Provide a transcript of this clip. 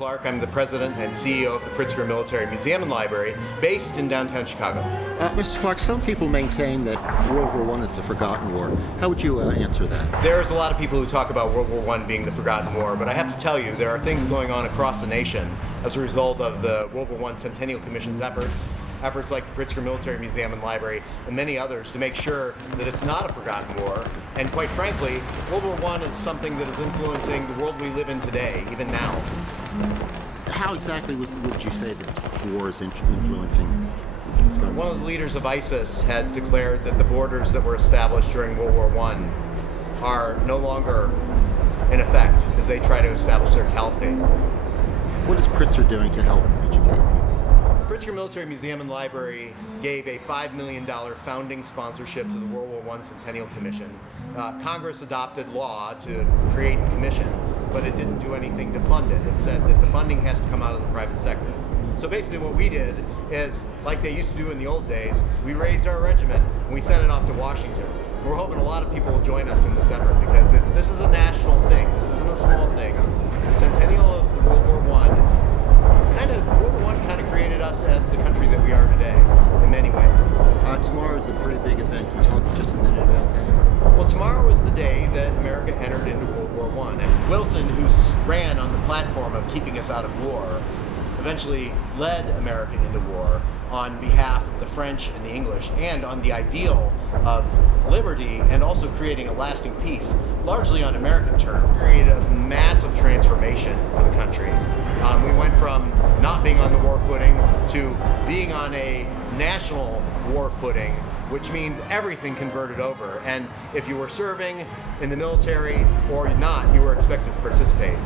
Kenneth Clark. I'm the president and CEO of the Pritzker Military Museum Library, based in downtown Chicago. Mr. Clark, some people maintain that World War I is the forgotten war. How would you answer that? There's a lot of people who talk about World War I being the forgotten war, but I have to tell you, there are things going on across the nation as a result of the World War I Centennial Commission's efforts like the Pritzker Military Museum and Library, and many others to make sure that it's not a forgotten war. And quite frankly, World War I is something that is influencing the world we live in today, even now. How exactly would you say that the war is influencing what's going on? One of the leaders of ISIS has declared that the borders that were established during World War I are no longer in effect as they try to establish their caliphate. What is Pritzker doing to help educate people? Pritzker Military Museum and Library gave a $5 million founding sponsorship to the World War I Centennial Commission. Congress adopted law to create the commission, but it didn't do anything to fund it. It said that the funding has to come out of the private sector. So basically what we did is, like they used to do in the old days, we raised our regiment and we sent it off to Washington. We're hoping a lot of people will join us in this effort because this is a national thing. This isn't a small thing. The Centennial of the World War I kind of created us as the country that we are today in many ways. Tomorrow is a pretty big event. Can you talk just a minute about that? Well, tomorrow is the day that America entered into World War I. And Wilson, who ran on the platform of keeping us out of war, eventually led America into war on behalf of the French and the English, and on the ideal of liberty and also creating a lasting peace, largely on American terms. A period of massive transformation for the country. We went from not being on the war footing to being on a national war footing, which means everything converted over. And if you were serving in the military or not, you were expected to participate.